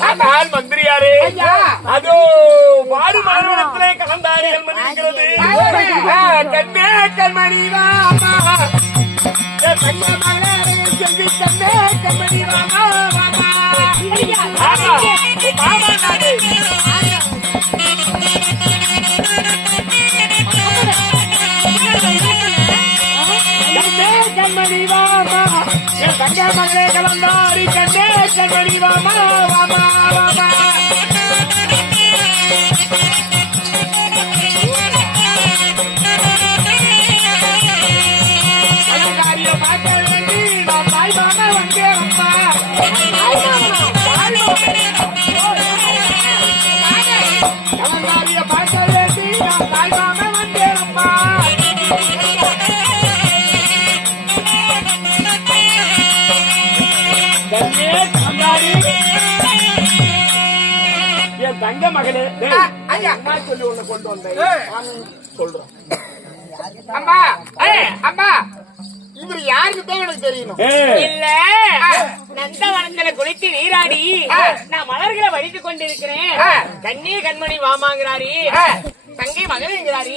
மந்திரியாரே அதோ வாடு மாநிலத்திலே கலந்தார்கள் இருக்கிறது. கண்ணே கண்மணி வாமா செஞ்சு கண்ணே கண்மணி வாமா வாமா கண்மணி வாமா தங்க மகளே கலந்தாரி கண்ணே கண்மணி வாமா வாமா வாமா தங்க மகளே சொல்லி ஒண்ணு கொண்டு வந்தேன் சொல்றேன். அம்மா அம்மா இவரு யாருக்குதான் எனக்கு தெரியணும். இல்ல நந்தவனத்துல குளித்து நீராடி நான் மலர்களை வடித்துக் கொண்டிருக்கிறேன். கண்ணே கண்மணி வாமாங்கிறாரு, தங்கை மகனுங்கிறாரு.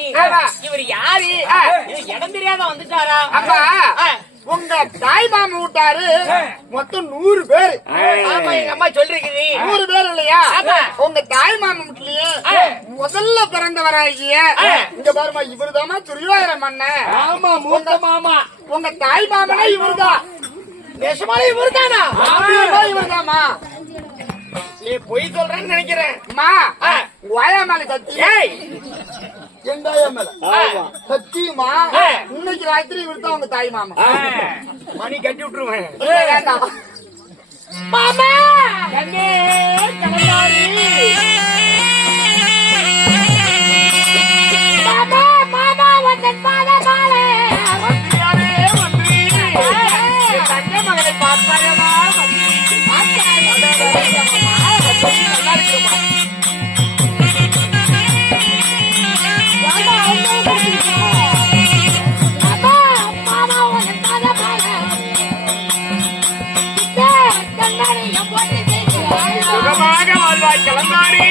இவர் யாரு? இடம் தெரியாத வந்துட்டாரா? அப்பா உங்க தாய் மாமன் விட்டாரு மொத்தம் 100 பேர். ஆமா எங்க அம்மா சொல்றீங்க 100 பேர் இல்லையா? உங்க தாய் மாமன் வீட்லயே முதல்ல பிறந்தவராகிய இங்க பாருமா இவருதாமா துரியோதன மன்னன். ஆமா மூத்த மாமா. உங்க தாய் மாமனே இவருதான். தேசமாலே இவருதானா? இவருதாமா. நீ பொய் சொல்றேன்னு நினைக்கிறேன். அம்மா வாயா மேல கத்தி சத்தியமா இன்னைக்கு ராத்திரி இவருதான் உங்க தாய் மாமா. மணி கட்டி விட்டுருவேன். வேண்டாம் மாமா கண்ணே கலந்தாரி மாமா மாமா வந்தன் பாத மாலை வந்தியாரே வந்தி தங்க மகளை பார்த்தாயமா சுகமாக வாழ்வாய் கலந்தாரி.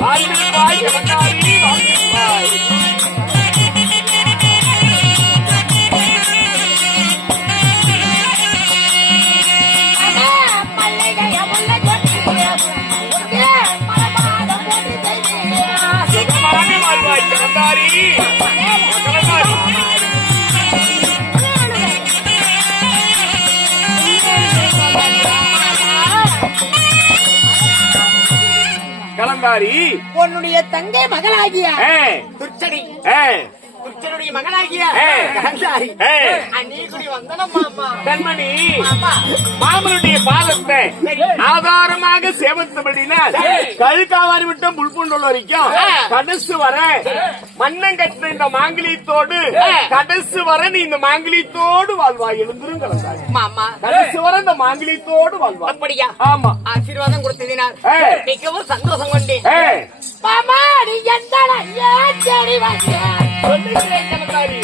வாழ்வாய் கலந்தாரி வாழ்வாய். கலந்தாரி உன்னுடைய தங்கை மகளாகிய துர்ச்சடி துர்ச்சனுடைய மகளாகிய கலந்தாரி நீ கூடி வந்தனம் மாமா. கண்மணி மாமனுடைய பாதத்தை ஆதாரமாக சேவத்தபடினால் கழுக்காவாரி விட்டம் புல்புண்டுள்ள வரைக்கும் கடைசி வர மன்னன் கட்டின இந்த மாங்கிலியத்தோடு கடைசி வர நீ இந்த மாங்கிலியத்தோடு வாழ்வாய். எழுந்துரும் கலந்தாரி மாமா. கடைசி வர இந்த மாங்கிலியத்தோடு வாழ்வா. அப்படியா? ஆமா. ஆசீர்வாதம் கொடுத்ததினால் மிகவும் சந்தோஷம் கொண்டேன் மாமா. நீ எந்த தேடி வந்த சொல்லுகிறேன் கலந்தாரி.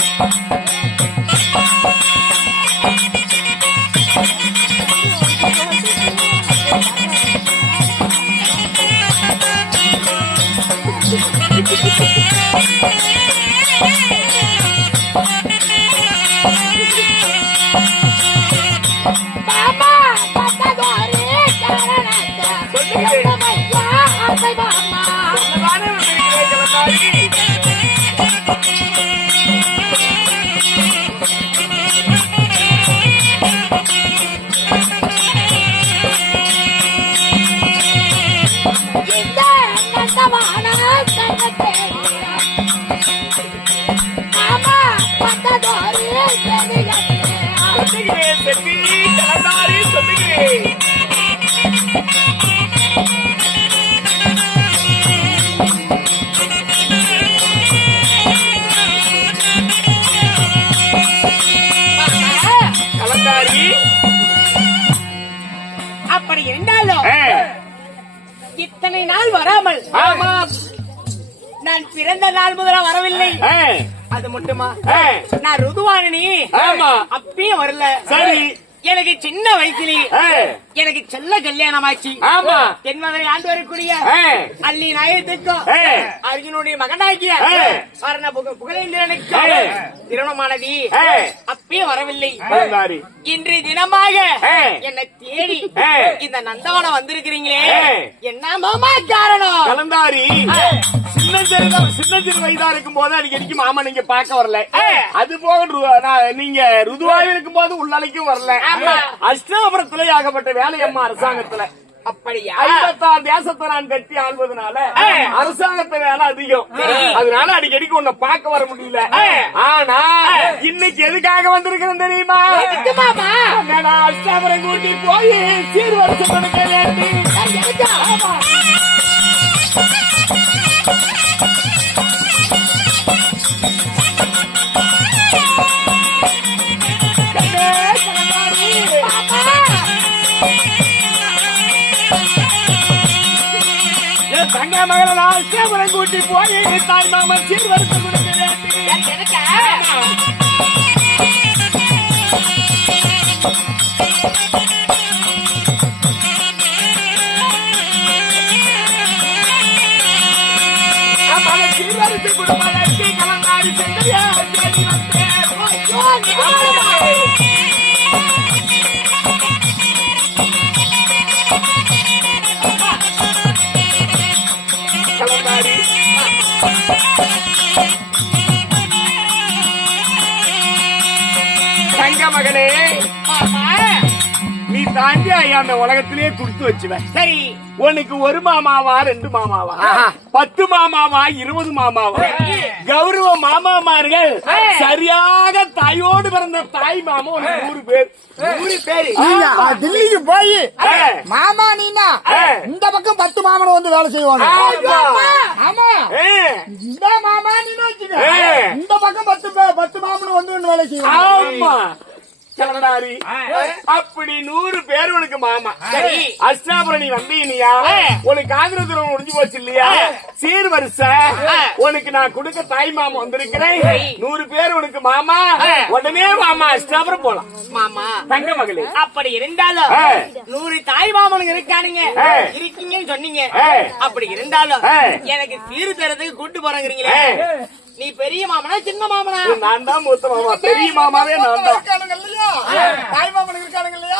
இத்தனை நாள் வராமல் ஆமா நான் பிறந்த நாள் முதலா வரவில்லை. அது மட்டுமா நான் ருதுவாணினி ஆமா அப்பயும் வரல. சரி எனக்கு சின்ன வயசுலயே எனக்கு செல்ல கல்யாணம் ஆச்சு. ஆமா தென்மதுரை ஆண்டு வரக்கூடிய அள்ளி நாயகத்துக்கும் அர்ஜுனுடைய மகனாகிய புகழேந்திரனுக்கும் திருமணமானது. அப்பயும் வரவில்லை. இன்றைய தினமாக என்னை தேடி இந்த நந்தவனம் வந்திருக்கிறீங்களே, என்ன மாமா காரணம்? கலந்தாரி சின்னஞ்சிறு வயதா இருக்கும் போது அடிக்கடிக்கு மாமா நீங்க பார்க்க வரல. அது போக நீங்க ருதுவாக இருக்கும் போது உள்ளலைக்கும் வரல. அஷ்டாபுரத்துல ஆகப்பட்ட வேலையம்மா அரசாங்கத்துல. அப்படியா? 56 தேசத்தை நான் கட்டி ஆள்வதனால அரசாங்கத்தை வேலை அதிகம். அதனால அடிக்கடிக்கு உன்னை பார்க்க வர முடியல. ஆனா இன்னைக்கு எதுக்காக வந்திருக்கிறேன் தெரியுமா? நான் அஷ்டாபுரம் கூட்டி போய் சீர்வரிசை கொடுக்க வேண்டி. தங்க மகளை அஷ்டாபுரம் கூட்டி போய் தாய் மாமன் சீர்வரிசை கொடுக்க வேண்டி. சீர்வரிசை கொடுப்பதற்கு கலந்தாரி சென்றையா தங்க மகனே, நீ தாண்டி ஐயா அந்த உலகத்திலேயே குடுத்து வச்சுவேன். சரி, உனக்கு ஒரு மாமாவா 2 மாமாவா 10 மாமாவா 20 மாமாவா? கௌரவ மாமாமார்கள் சரியாக தாயோடு பிறந்த தாய் மாமா 100 பேர். 100 பேரு. தில்லிக்கு போய் மாமா நீனா இந்த பக்கம் 10 மாமனும் வந்து வேலை செய்வாங்க. ஆமா, இந்த மாமா நீன்னு வச்சுக்க, இந்த பக்கம் 10 மாமனும் வந்து வேலை செய்வாங்க. ஆமா சரணாரி, அப்படி 100 பேர் உனக்கு மாமா. சரி, அஷ்டாபுரம் நீ வந்தீனியா, உனக்கு ஆகிரதூரம் முடிஞ்சு போச்சு இல்லையா? சீர்வரிசை உனக்கு நான் கொடுக்க தாய் மாமா வந்திருக்கிறேன். 100 பேர் உனக்கு மாமா. உடனே மாமா அஷ்டாபுரம் போலாம். மாமா தங்க மகளே, அப்படி இருந்தாலும் 100 தாய் மாமனுங்க இருக்கானுங்க, இருக்கீங்கன்னு சொன்னீங்க. அப்படி இருந்தாலும் எனக்கு சீர் தரத்துக்கு கூட்டு போறேங்கிறீங்களே, நீ பெரிய மாமனா சின்ன மாமனா? நான் தான் மூத்த மாமா. பெரிய மாமாவே நான் தான். இருக்கானுங்க இல்லையா, தாய் மாமனுக்கு இருக்கானுங்க இல்லையா,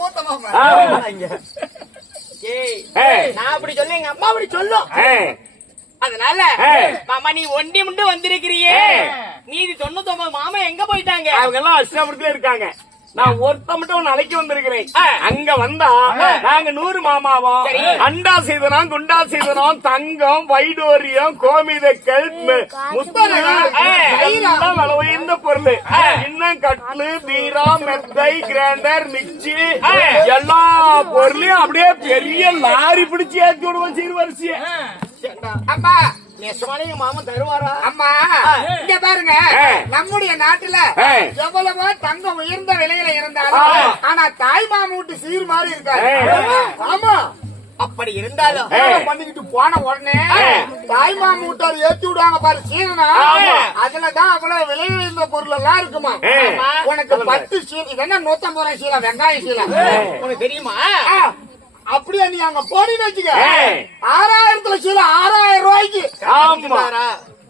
மூத்த மாமா. நான் அப்படி சொல்ல, எங்க அம்மா அப்படி சொல்லும். அதனால மாமா நீ ஒண்டி முண்டு வந்திருக்கிறியே, மீதி 99 மாமா எங்க போயிட்டாங்க? அவங்க எல்லாம் அஷ்டாபுரத்துல இருக்காங்க. நான் ஒருத்த மட்டும் ஒன்னு அழைக்க வந்திருக்கிறேன். அங்க வந்தா நாங்க 100 மாமாவும் அண்டா செய்தனம், குண்டா செய்தனம், தங்கம், வைடோரியம், கோமிதக்கல், முத்தரகம் எல்லாம் விலை உயர்ந்த பொருள். இன்னும் கட்லு, பீரா, மெத்தை, கிரைண்டர், மிக்சி எல்லா பொருளையும் அப்படியே பெரிய லாரி பிடிச்சு ஏற்றி விடுவோம் சீர்வரிசைய. அம்மா நெசமாலே எங்க மாமா தருவாரா? அம்மா இங்க பாருங்க, நம்முடைய நாட்டுல எவ்வளவோ தங்கம் உயர்ந்த விலையில இருந்தாலும் ஆனா தாய் மாமா வீட்டு சீர் மாதிரி இருக்காரு. ஆமா, அப்படி இருந்தாலும் பண்ணிக்கிட்டு போன உடனே தாய் மாமா வீட்டார் ஏத்தி விடுவாங்க பாரு சீரனா, அதுலதான் அவ்வளவு விலை உயர்ந்த பொருள் எல்லாம் இருக்குமா. உனக்கு 10 சீர், இதென்ன 150 சீலா வெங்காய சீலா உனக்கு தெரியுமா? அப்படியே நீ அங்க போனீன்னு வச்சுக்க, 6000 சீலா 6000 ரூபாய்க்கு. ஆமா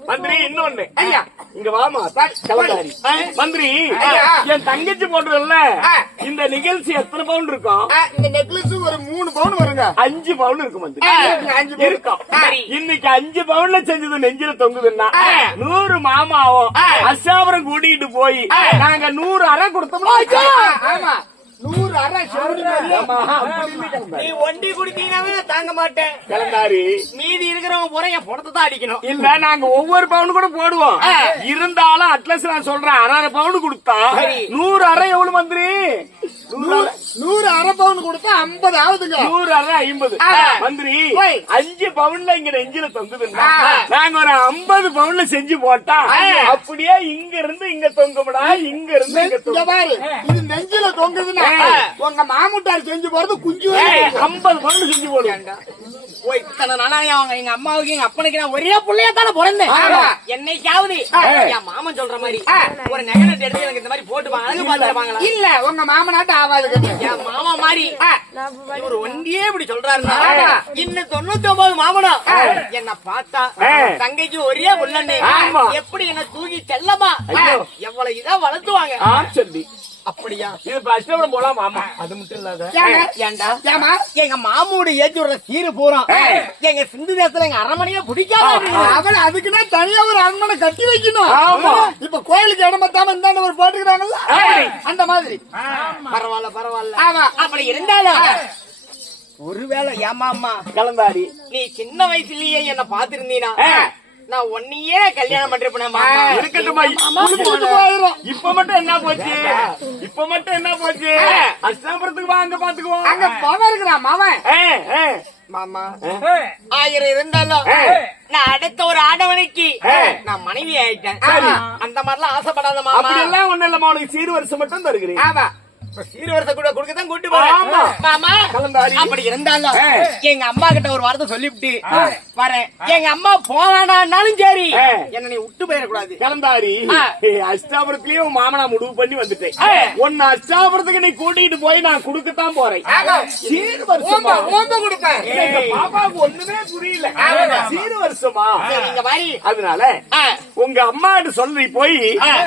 மந்திரி, இன்னொன்னு ஐயா இங்க வாமா கலந்தாரி. மந்திரி, என் தங்கச்சி போட்டதுல இந்த நிகழ்ச்சி எத்தனை பவுன் இருக்கும்? இந்த நெக்லஸ் ஒரு 3 பவுன் வருங்க. 5 பவுன் இருக்கும் மந்திரி. 5 இருக்கும். இன்னைக்கு 5 பவுன்ல செஞ்சது நெஞ்சில தொங்குதுன்னா 100 மாமாவும் அஷ்டாபுரம் கூட்டிட்டு போய் நாங்க 100 அறை கொடுத்தோம்னா, ஆமா 100 அறை நீ ஒண்டி குடித்தீங்கன்னாவே தாங்க மாட்டேன். கலந்தாரி, மீதி இருக்கிறவங்க பூரா என் பணத்தை தான் அடிக்கணும். இல்ல நாங்க ஒவ்வொரு பவுன் கூட போடுவோம். இருந்தாலும் அட்லஸ் நான் சொல்றேன், 1/2 பவுன் கொடுத்தா 100 அறை எவ்வளவு மந்திரி? 100 அரை பவுன் கொடுத்தா 50 ஆகுதுங்க. 100 அறை 50 மந்திரி. 5 பவுன்ல இங்க நெஞ்சில தொங்குதுன்னா நாங்க ஒரு 50 பவுன்ல செஞ்சு போட்டா அப்படியே இங்க இருந்து இங்க தொங்கும்டா, இங்க இருந்து இங்க இங்க பாரு, இது நெஞ்சில தொங்குதுன்னா உங்க மாமுட்டார் செஞ்சு போறது குஞ்சு 50 பவுன் செஞ்சு போடுவாங்க. இத்தனை நாளா எங்க அம்மாவுக்கு எங்க அப்பனுக்கு நான் ஒரே பிள்ளையா தானே பிறந்தேன். என்னைக்காவது என் மாமன் சொல்ற மாதிரி ஒரு நெகனட் எடுத்து எனக்கு இந்த மாதிரி போட்டு அழகு பாத்துருப்பாங்களா? இல்ல உங்க மாமனாட்ட ஆவாது. என் மாமா மாதிரி இவர் ஒன்றியே இப்படி சொல்றாருன்னா இன்னும் 99 மாமனும் என்ன பார்த்தா தங்கைக்கு ஒரே புள்ளன்னு எப்படி என்ன தூக்கி செல்லமா எவ்வளவு இதா வளர்த்துவாங்க. சொல்லி அப்படியா? இது பஸ்ல போலாம் மாமா. அது மட்டும் இல்லாத ஏண்டா எங்க மாமோட ஏற்றி விடுற சீரு பூரா எங்க சிந்து தேசத்துல எங்க அரண்மனையே பிடிக்காம அவன் அதுக்குன்னா தனியா ஒரு அரண்மனை கட்டி வைக்கணும். இப்ப கோயிலுக்கு இடம் பத்தாம இந்த ஒரு போட்டுக்கிறாங்கல்ல அந்த மாதிரி. பரவாயில்ல பரவாயில்ல. ஆமா அப்படி இருந்தாலும் ஒருவேளை ஏமாமா கலந்தாரி நீ சின்ன வயசுலயே என்ன பாத்திருந்தீனா நான் ஒன்னையே கல்யாணம் பண்றேன். இருக்கட்டுமா? இப்ப மட்டும் என்ன போச்சு? இப்ப மட்டும் என்ன போச்சு? அஸ்தாபுரத்துக்கு வாங்க பாத்துக்குவோம். அங்க பவன் இருக்கிறான் மாமன். மாமா 1000 இருந்தாலும் நான் அடுத்த ஒரு ஆடவனைக்கு நான் மனைவி ஆயிட்டேன். அந்த மாதிரிலாம் ஆசைப்படாத மாமா. அப்படி எல்லாம் ஒண்ணு இல்லம்மா, உனக்கு சீர் வருஷம் மட்டும் தருகிறேன். ஆமா சீர்வரிசை கூட கொடுக்கத்தான் கூட்டு போறேன் மாமா. அப்படி இருந்தாலும் எங்க அம்மா கிட்ட ஒரு வார்த்தை சொல்லிவிட்டு வரேன். எங்க அம்மா போவானாலும் சரி என்ன நீ விட்டு போயிடக்கூடாது. கிளந்தாரி அஷ்டாபுரத்திலயே உன் மாமனா முடிவு பண்ணி வந்துட்டேன். உன்னை அஷ்டாபுரத்துக்கு நீ கூட்டிட்டு போய் நான் குடுக்கத்தான் போறேன். சீர் வருஷமா கொடுப்பேன். பாப்பாவுக்கு ஒண்ணுமே புரியல. சீர் வருஷமா இந்த மாதிரி. அதனால உங்க அம்மாட்டு சொல்லி போய்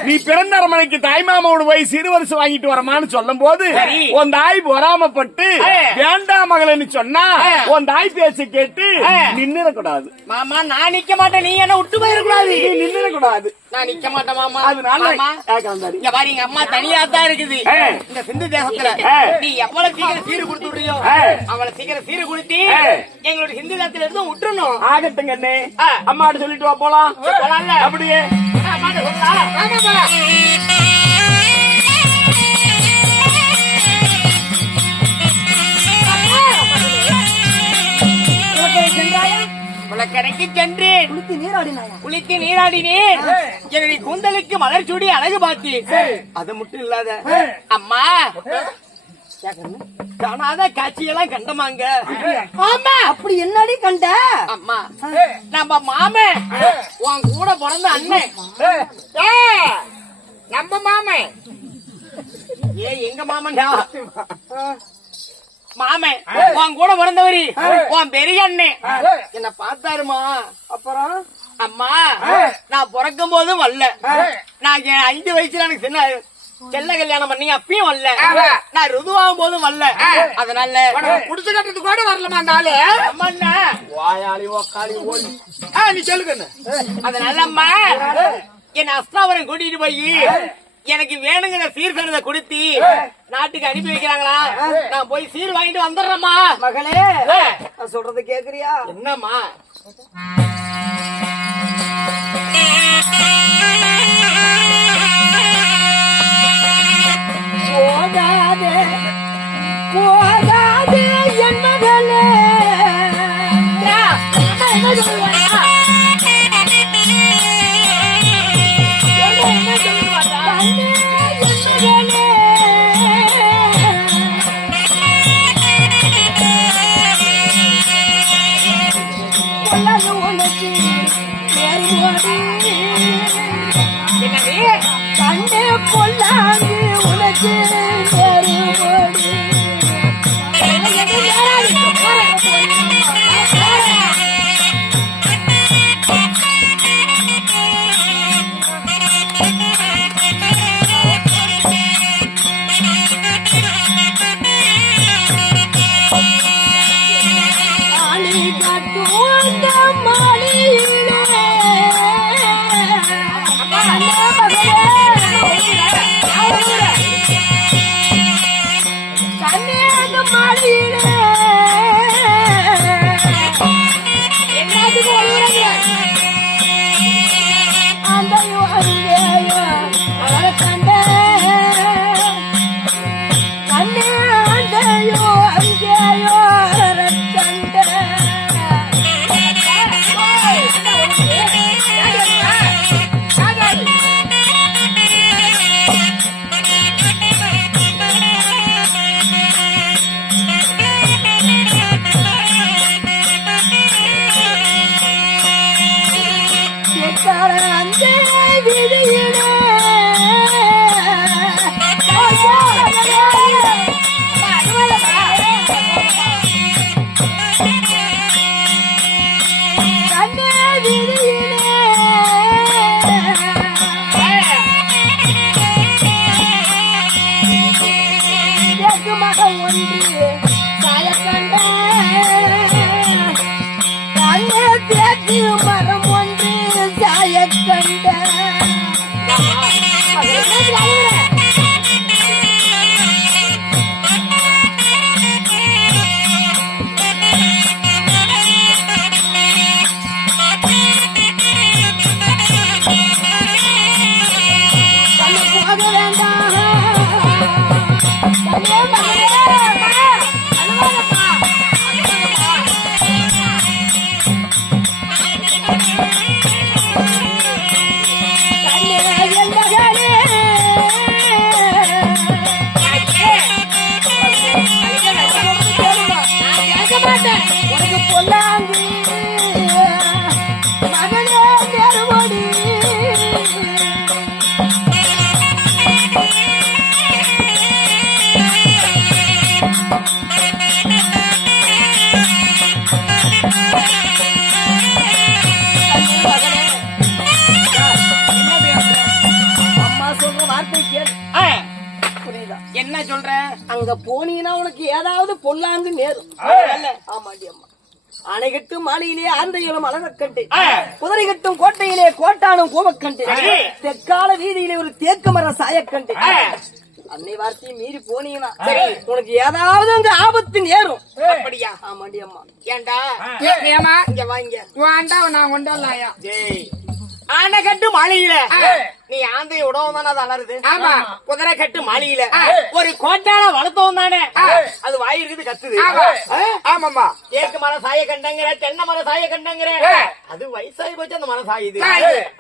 நீ பிறந்த அரமனைக்கு தாய்மாமாவோட போய் சீர் வருஷம் வாங்கிட்டு வரமான்னு சொல்ல போது உன் தாய் பொறாமப்பட்டு வேண்டாம் மகளன்னு சொன்னா உன் தாய் பேச்ச கேட்டு நின்னுடக்கூடாது. மாமா நான் நிக்க மாட்டேன், நீ என்ன விட்டு போயிடக்கூடாது. நின்னுடக்கூடாது, நான் நிக்க மாட்டேன் மாமா. அதனால இங்க பாரு எங்க அம்மா தனியா தான் இருக்குது இந்த சிந்து தேசத்துல. நீ எவ்வளவு சீக்கிரம் சீரு கொடுத்து விடுறியோ அவ்வளவு சீக்கிரம் சீரு கொடுத்து எங்களுடைய சிந்து தேசத்துல இருந்து விட்டுறணும். ஆகட்டுங்க அண்ணே, அம்மாட்ட சொல்லிட்டு வா போலாம். போலாம்ல? அப்படியே அம்மாட்ட சொல்லலாம். கடைக்கு சென்று குளித்து நீராடினேன். என்னுடைய கூந்தலுக்கு மலர் சூடி அழகு பார்த்தேன். அது மட்டும் இல்லாத அம்மா காணாத காட்சியெல்லாம் கண்டமாங்க. ஆமா அப்படி என்னடி கண்ட? அம்மா நம்ம மாமன் உன் கூட பிறந்த அண்ணன். நம்ம மாமன் எங்க மாமன் மாமன் உன் கூட பிறந்தவரி உன் பெரிய அண்ணன் என்ன பார்த்தாருமா. அப்புறம் அம்மா நான் பிறக்கும் போதும் வரல. நான் 5 வயசுல எனக்கு சின்ன செல்ல கல்யாணம் பண்ணி அப்பயும் வரல. நான் ருதுவாகும் போதும் வரல. அதனால குடிச்சு கட்டுறதுக்கு கூட வரலமா இருந்தாலே. அம்மா வாயாளி ஓக்காளி ஓலி நீ சொல்லுங்க. அதனால அம்மா என்ன அஸ்தாவரம் கூட்டிட்டு போய் எனக்கு வேணுங்கிற சீர்கருதை கொடுத்து நாட்டுக்கு அனுப்பி வைக்கிறாங்களா? நான் போய் சீர் வாங்கிட்டு வந்துடுறேம்மா. மகளே சொல்றது கேக்குறியா? என்னம்மா? போகாதே போகாதே என் மகளே. கண்ணே கொல்லாது உனக்கு மகம் ஒன்று சாயக்கண்ட கண்ணே தேக்கு மரம் ஒன்று சாயக்கண்ட உனக்கு பொல்லாங்கி மகனே தேர்வடி அம்மா சொல்ற வார்த்தை கேளு. புரியுதா? என்ன சொல்ற? அங்க போனீங்கன்னா உனக்கு ஏதாவது பொல்லாங்கு நேரும். ஆமாண்டி அம்மா. அணை கட்டும் மாலையிலே ஆந்தையிலும் அழகக்கண்டு, குதிரை கட்டும் கோட்டையிலே கோட்டானும் கோவக்கண்டு, தெற்கால வீதியிலே ஒரு தேக்கு மர சாயக்கண்டு. அன்னை வார்த்தையை மீறி போனீங்கன்னா உனக்கு ஏதாவது அங்க ஆபத்து நேரும். அப்படியா? ஆமாண்டி அம்மா. ஏண்டா ஏமா இங்க வாங்க வாண்டா நான் கொண்டாடலாயா ஆனை கட்டு மாளிகையில நீ ஆந்தைய உடவும் தானே அது அலருது. ஆமா. குதிரை கட்டு மாளிகையில ஒரு கோட்டால வளர்த்தவும் தானே அது வாய் இருக்குது கத்துது. ஆமாமா தேக்கு மரம் சாய கண்டங்கிற, தென்னை மரம் சாய கண்டங்கிற, அது வயசாகி போச்சு அந்த மரம் சாயுது.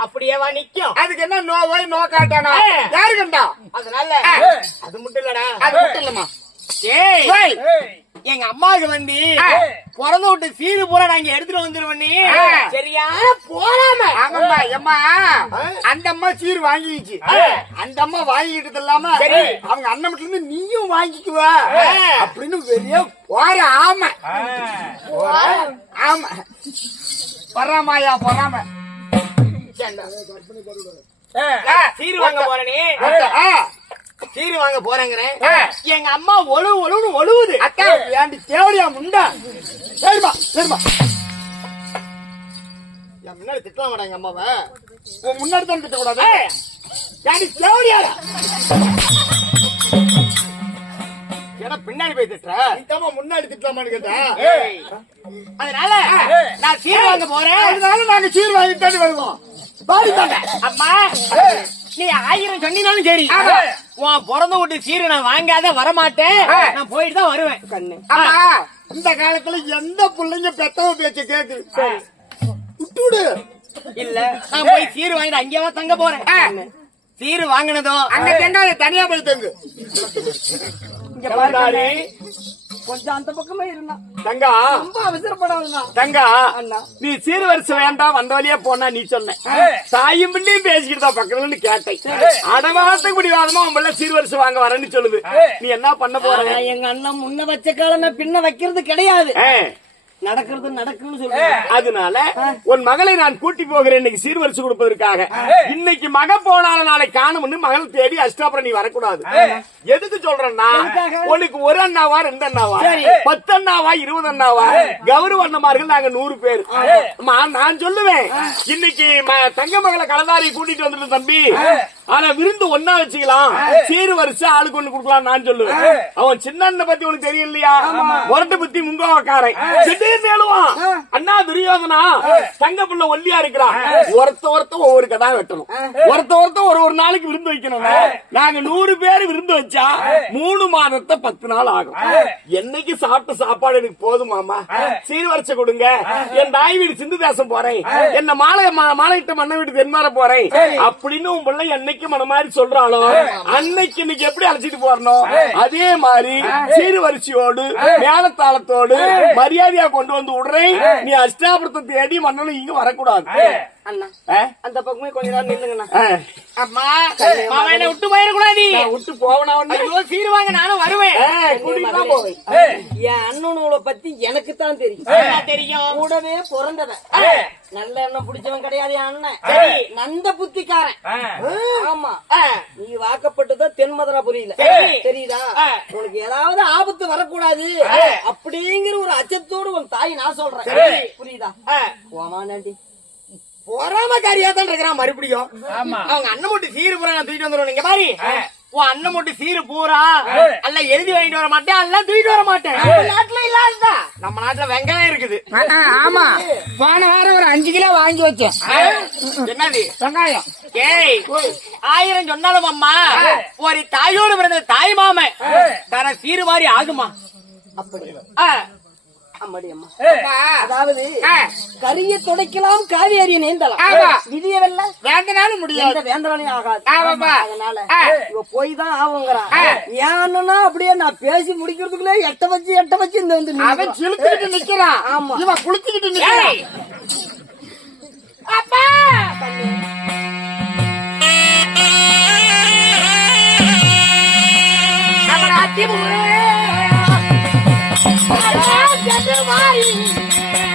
அப்படியேவா நிக்கும்? அதுக்கு என்ன நோ போய் நோ காட்டானா யாரு கண்டா? அதனால அது மட்டும் இல்லடா. அது மட்டும் இல்லம்மா. ஏய் எங்க அம்மாவுக்கு வந்து பிறந்த விட்டு சீரு பூரா நாங்க எடுத்துட்டு வந்துருவோம். சரியான போறாம. ஆமாம்மா எம்மா அந்த அம்மா சீர் வாங்கிச்சு. அந்த அம்மா வாங்கிட்டு இல்லாம அவங்க அண்ணன் மட்டும் இருந்து நீயும் வாங்கிக்குவ அப்படின்னு வெளியே போற. ஆமா ஆமா பொறாமையா பொறாம. சீரு வாங்க போறேனே, சீரு வாங்க போறேங்கிறேன். எங்க அம்மா ஒழுவுன்னு ஒழுவுது. அக்கா ஏண்டி தேவடியா முண்டா? சரிமா சரிமா என் முன்னாடி திட்ட மாட்டாங்க எங்க அம்மாவை. உன் முன்னாடி தான் திட்ட கூடாது. ஏண்டி தேவடியாரா? ஏன்னா பின்னாடி போய் திட்டுற. இந்தம்மா முன்னாடி திட்டலாமான்னு கேட்டேன். அதனால நான் சீர் வாங்க போறேன். அதனால நாங்க சீர் வாங்கிட்டு வருவோம். பாடித்தாங்க அம்மா. நீ 1000 சொன்னாலும் சரி, உன் பிறந்த வீட்டு சீரு நான் வாங்காத வரமாட்டேன். நான் போயிட்டு தான் வருவேன். கண்ணு இந்த காலத்துல எந்த பிள்ளைங்க பெத்தவ பேச்ச கேக்குது? விட்டுடு. இல்ல நான் போய் சீரு வாங்கிட்டு அங்கேவா தங்க போறேன். சீரு வாங்கினதும் அங்க தேங்காய தனியா போய் தங்கு. இங்க பாரு, கொஞ்சம் அந்த பக்கமே இருந்தா தங்கா ரொம்ப அவசரப்படாதான். தங்கா அண்ணா நீ சீர் வரிசை வேண்டாம், வந்த வழியா போனா நீ சொன்ன தாயும் பிள்ளையும் பேசிக்கிட்டு தான் பக்கத்துல கேட்டேன். அடவாரத்துக்கு முடிவாதமா உன் பிள்ளை சீர் வரிசை வாங்க வரேன்னு சொல்லுது. நீ என்ன பண்ண போற? எங்க அண்ணன் முன்ன வச்ச காலமே பின்ன வைக்கிறது கிடையாது. நடக்கிறது நடக்குன்னு சொல்றேன். அதனால உன் மகளை நான் கூட்டி போகிறேன் இன்னைக்கு சீர்வரிசை கொடுப்பதற்காக. இன்னைக்கு மக போனால நாளை காணும்னு மகள் தேடி அஷ்டாபுரம் நீ வரக்கூடாது. எதுக்கு சொல்றேன்னா உனக்கு ஒரு அண்ணாவா 2 அண்ணாவா 10 அண்ணாவா 20 அண்ணாவா கௌரவ அண்ணமார்கள் நாங்க 100 பேர். நான் சொல்லுவேன் இன்னைக்கு தங்க மகளை கலந்தாரி கூட்டிட்டு வந்துட்டு தம்பி, ஆனா விருந்து ஒன்னா வச்சுக்கலாம், சீர் வரிசை ஆளுக்கு ஒண்ணு கொடுக்கலாம் நான் சொல்லுவேன். அவன் சின்ன அண்ணன் பத்தி உனக்கு தெரியும் இல்லையா? உரட்ட பத்தி முங்கோக்காரன் திடீர்னு எழுவான், அண்ணா துரியோதனா தங்க புள்ள ஒல்லியா இருக்கிறான், ஒருத்த ஒவ்வொரு கடா வெட்டணும், ஒருத்த ஒரு நாளைக்கு விருந்து வைக்கணும். நாங்க 100 பேர் விருந்து வச்சா 3 மாதத்தை 10 நாள் ஆகும். என்னைக்கு சாப்பிட்ட சாப்பாடு எனக்கு போதுமாமா, சீர் வரிசை கொடுங்க. என் தாய் வீடு சிந்து தேசம் போறேன், என்ன மாலையிட்ட மண்ண வீடு தென்மாற போறேன் அப்படின்னு உன் பிள்ளை என்னைக்கு மன மாதிரி சொல்றாளோ அன்னைக்கு இன்னைக்கு எப்படி அழைச்சிட்டு போறணும், அதே மாதிரி சீர் வரிசையோடு மேலத்தாளத்தோடு மரியாதையா கொண்டு வந்து விடுறேன். நீ அஷ்டாபுரத்தை தேடி மன்னனும் இங்க வரக்கூடாது. அண்ணா ஆ? அந்த பக்கமே கொஞ்ச நேரம் நில்லுங்கண்ணா. ஆ. அம்மா மாமா என்ன விட்டு போயிடக்கூடாது. நான் விட்டு போவனா ஒண்ணு? ஐயோ சீருவாங்க, நானும் வருவேன். கூட்டிட்டு தான் போவேன். என் அண்ணனோட பத்தி எனக்கு தான் தெரியும். தெரியும். கூடவே பிறந்தவன். நல்ல எண்ணம் பிடிச்சவன் கிடையாது என் அண்ணன். நந்த புத்திக்காரன். ஆமா. நீ வாக்கப்பட்டதான் தென்மதுராபுரியில தெரியுதா? உனக்கு ஏதாவது ஆபத்து வரக்கூடாது அப்படிங்கிற ஒரு அச்சத்தோடு உன் தாய் நான் சொல்றேன். புரியுதா? போமாண்டி பொறாமக்காரியா தான் இருக்கிறான் மறுபடியும். அவங்க அண்ணன் மட்டும் சீரு பூரா நான் தூக்கிட்டு வந்துடுவேன். நீங்க பாரு, உன் அண்ணன் மட்டும் சீரு பூரா அல்ல எழுதி வாங்கிட்டு வர மாட்டேன், அல்ல தூக்கிட்டு வர மாட்டேன். நம்ம நாட்டுல இல்லாததா? நம்ம நாட்டுல வெங்காயம் இருக்குது. ஆமா, போன வாரம் ஒரு 5 கிலோ வாங்கி வச்சேன். என்னது வெங்காயம்? ஏய் 1000 சொன்னாலும் அம்மா, ஒரு தாயோடு பிறந்த தாய் மாமன் தர சீரு மாதிரி ஆகுமா? அப்படி அம்மாடி அம்மா. அதாவது கரிய துடைக்கலாம், காவேரியை நீந்தலாம், விதியவல்ல வேந்தனாலும் முடியாது, வேந்தனாலும் ஆகாது. அதனால இவ போய் தான் ஆகுங்கிறான். ஏன்னா அப்படியே நான் பேசி முடிக்கிறதுக்குள்ளே எட்ட வச்சு இந்த வந்து அவன் சிலுத்துக்கிட்டு நிக்கிறான். ஆமா, இவன் குளிச்சுக்கிட்டு நிக்கிறான். அப்பா அவன் அத்தி முறை